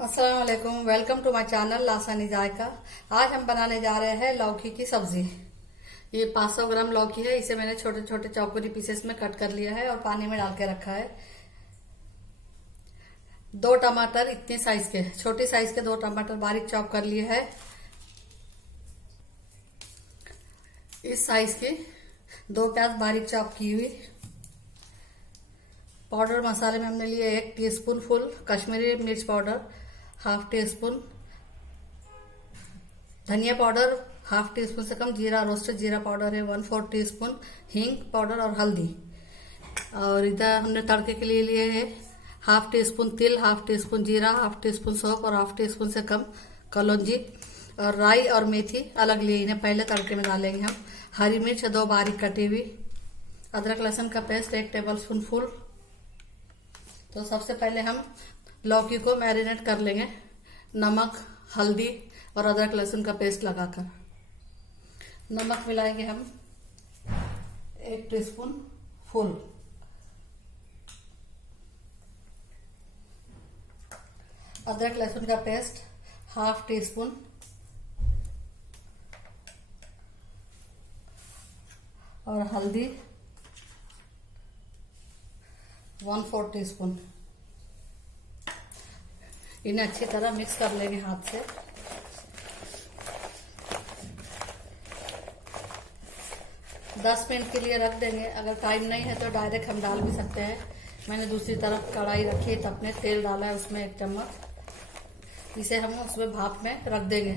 अस्सलाम वालेकुम। Welcome to my channel लासानी जायका। आज हम बनाने जा रहे हैं लौकी की सब्जी। ये 500 ग्राम लौकी है। इसे मैंने छोटे छोटे चौकोरी पीसेस में कट कर लिया है और पानी में डाल के रखा है। 2 टमाटर इतने साइज के, छोटी साइज के 2 टमाटर बारीक चॉप कर लिए है। इस साइज की 2 प्याज बारीक चॉप की हुई। पाउडर मसाले में हमने लिए 1 टीस्पून फुल कश्मीरी मिर्च पाउडर, 1/2 टीस्पून धनिया पाउडर, 1/2 टीस्पून से कम जीरा, रोस्टेड जीरा पाउडर है 1/4 टीस्पून, हींग पाउडर और हल्दी। और इधर हमने तड़के के लिए लिए है 1/2 टीस्पून तिल, 1/2 टीस्पून जीरा, 1/2 टीस्पून सौंफ और 1/2 टीस्पून से कम कलौंजी। और राई और मेथी अलग लिए, इन्हें पहले तड़के में डालेंगे हम। हरी मिर्च 2 बारीक कटी हुई, अदरक लहसुन का पेस्ट 1 टेबल स्पून फुल। तो सबसे पहले हम लौकी को मैरिनेट कर लेंगे नमक, हल्दी और अदरक लहसुन का पेस्ट लगाकर। नमक मिलाएंगे हम 1 टीस्पून फुल। अदरक लहसुन का पेस्ट 1/2 टीस्पून। और हल्दी 1/4 टीस्पून। इन्हें अच्छी तरह मिक्स कर लेंगे हाथ से। दस मिनट के लिए रख देंगे। अगर टाइम नहीं है तो डायरेक्ट हम डाल भी सकते हैं। मैंने दूसरी तरफ कढ़ाई रखी है, तब में तेल डाला है, उसमें 1 चम्मच। इसे हम उसमें भाप में रख देंगे।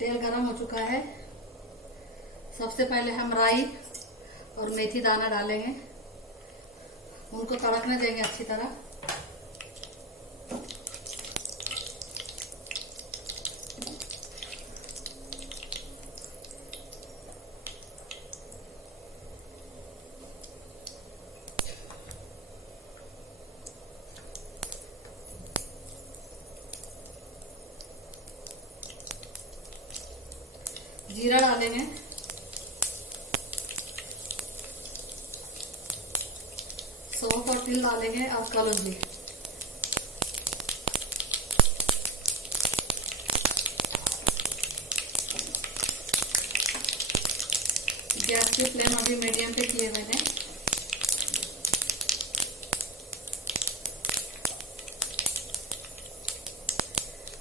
तेल गरम हो चुका है। सबसे पहले हम राई और मेथी दाना डालेंगे, उनको तड़कने देंगे अच्छी तरह। जीरा डालेंगे, सौंफ और तिल डालेंगे और कलौंजी। गैस की फ्लेम अभी मीडियम पे किए मैंने।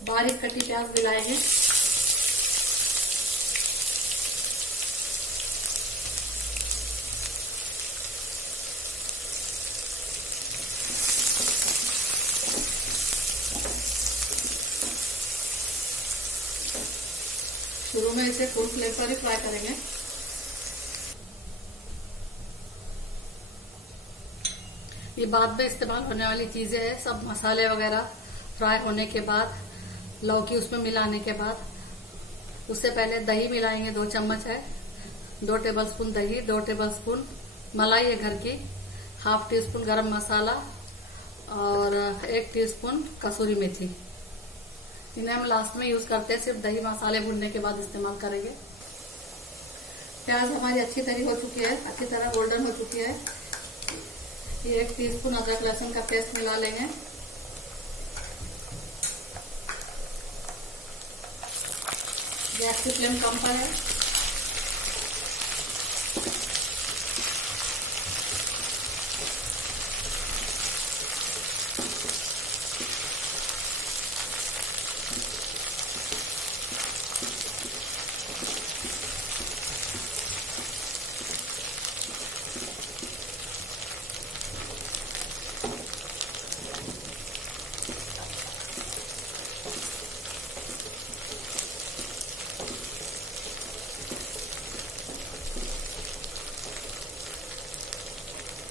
बारीक कटी प्याज मिलाएंगे। शुरू में इसे फुल फ्लेम पर ही फ्राई करेंगे। ये बाद में इस्तेमाल होने वाली चीजें हैं। सब मसाले वगैरह फ्राई होने के बाद, लौकी उसमें मिलाने के बाद, उससे पहले दही मिलाएंगे। 2 चम्मच है, 2 टेबलस्पून दही, 2 टेबलस्पून मलाई है घर की, 1/2 टीस्पून गरम मसाला और 1 टीस्पून कसूरी मेथी। इन्हें हम लास्ट में यूज करते हैं, सिर्फ दही मसाले भूनने के बाद इस्तेमाल करेंगे। प्याज हमारी अच्छी तरह हो चुकी है, अच्छी तरह गोल्डन हो चुकी है। ये 1 टीस्पून अदरक लहसुन का पेस्ट मिला लेंगे। गैस की फ्लेम कम पर है।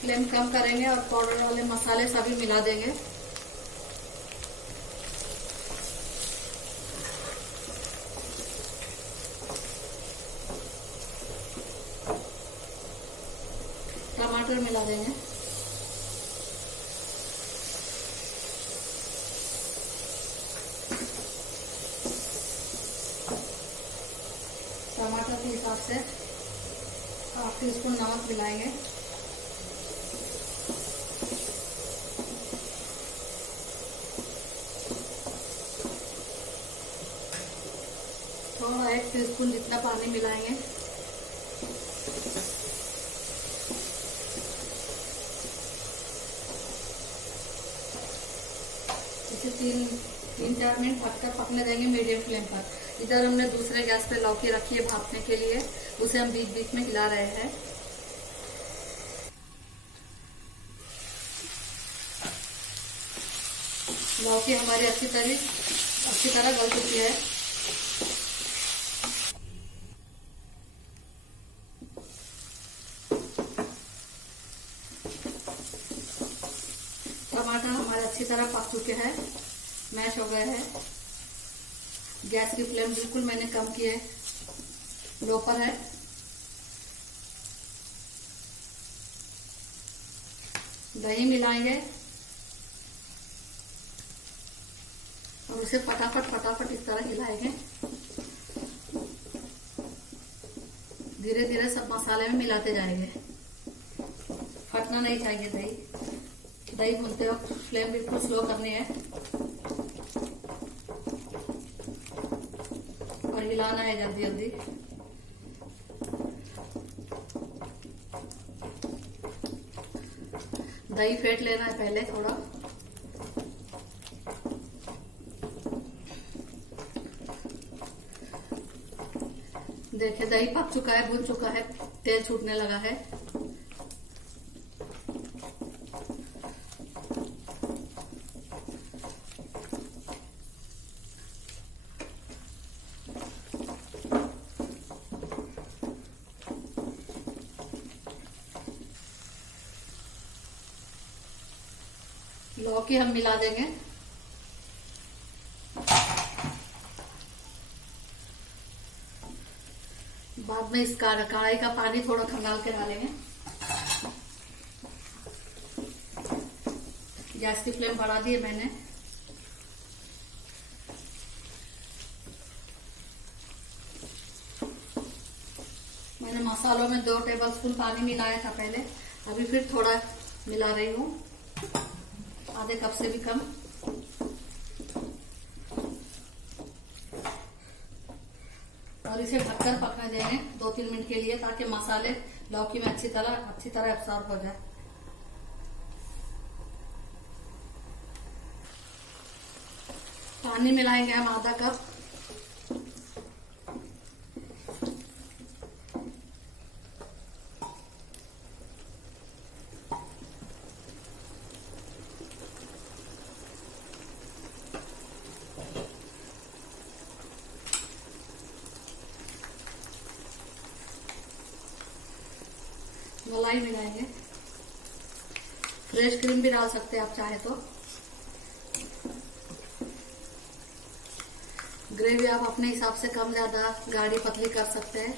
फ्लेम कम करेंगे और पाउडर वाले मसाले सभी मिला देंगे। टमाटर मिला देंगे। टमाटर के हिसाब से हाफ टी स्पून नमक मिलाएंगे। थोड़ा 1 टीस्पून जितना पानी मिलाएंगे। इसे 3-4 मिनट ढककर पकने देंगे मीडियम फ्लेम पर। इधर हमने दूसरे गैस पे लौकी रखी है भापने के लिए, उसे हम बीच बीच में हिला रहे हैं। लौकी हमारी अच्छी तरह गल चुकी है। टमाटर हमारे अच्छी तरह पक चुके हैं, मैश हो गए हैं। गैस की फ्लेम बिल्कुल मैंने कम की है, लो पर है। दही मिलाएंगे और उसे फटाफट इस तरह हिलाएंगे। धीरे धीरे सब मसाले में मिलाते जाएंगे, फटना नहीं चाहिए दही भूनते वक्त फ्लेम बिल्कुल स्लो करनी है और हिलाना है जल्दी जल्दी। दही फेंट लेना है पहले थोड़ा। देखिए दही पक चुका है, भून चुका है, तेल छूटने लगा है। लौकी हम मिला देंगे। बाद में इस कढ़ाई का पानी थोड़ा खंगाल के डालेंगे। गैस की फ्लेम बढ़ा दी है मैंने। मसालों में 2 टेबलस्पून पानी मिलाया था पहले, अभी फिर थोड़ा मिला रही हूँ, आधे कप से भी कम। और इसे ढककर पकने देंगे 2-3 मिनट के लिए, ताकि मसाले लौकी में अच्छी तरह एब्सॉर्ब हो जाए। पानी मिलाएंगे हम आधा कप। मलाई मिलाएंगे, फ्रेश क्रीम भी डाल सकते हैं आप चाहे तो। ग्रेवी आप अपने हिसाब से कम ज्यादा गाढ़ी पतली कर सकते हैं,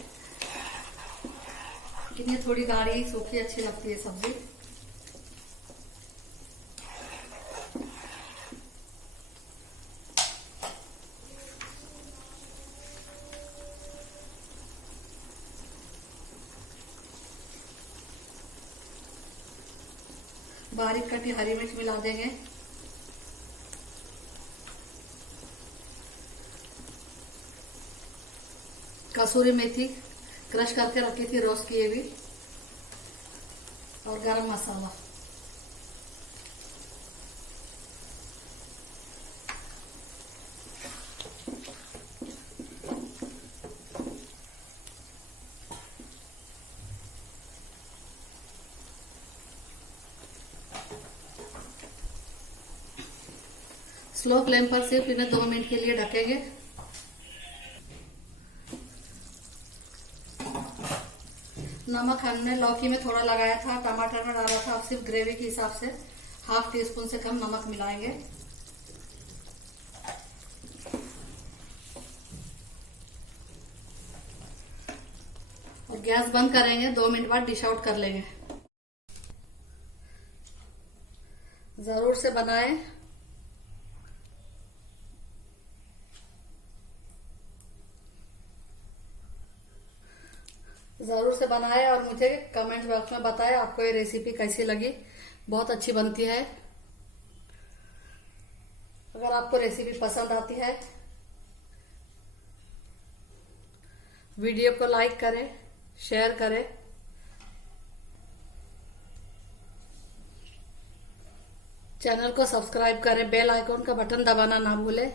लेकिन ये थोड़ी गाढ़ी सूखी अच्छी लगती है सब्जी। बारीक कटी हरी मिर्च मिला देंगे। कसूरी मेथी क्रश करके रखी थी, रोस्ट किए भी, और गरम मसाला। स्लो फ्लेम पर सिर्फ इन्हें 2 मिनट के लिए ढकेंगे। नमक हमने लौकी में थोड़ा लगाया था, टमाटर में डाला था, अब सिर्फ ग्रेवी के हिसाब से ½ टीस्पून से कम नमक मिलाएंगे। और गैस बंद करेंगे, 2 मिनट बाद डिश आउट कर लेंगे। जरूर से बनाएं। जरूर से बनाए और मुझे कमेंट बॉक्स में बताएं आपको ये रेसिपी कैसी लगी। बहुत अच्छी बनती है। अगर आपको रेसिपी पसंद आती है वीडियो को लाइक करें, शेयर करें। चैनल को सब्सक्राइब करें, बेल आइकॉन का बटन दबाना ना भूलें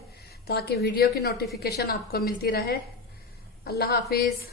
ताकि वीडियो की नोटिफिकेशन आपको मिलती रहे। अल्लाह हाफिज।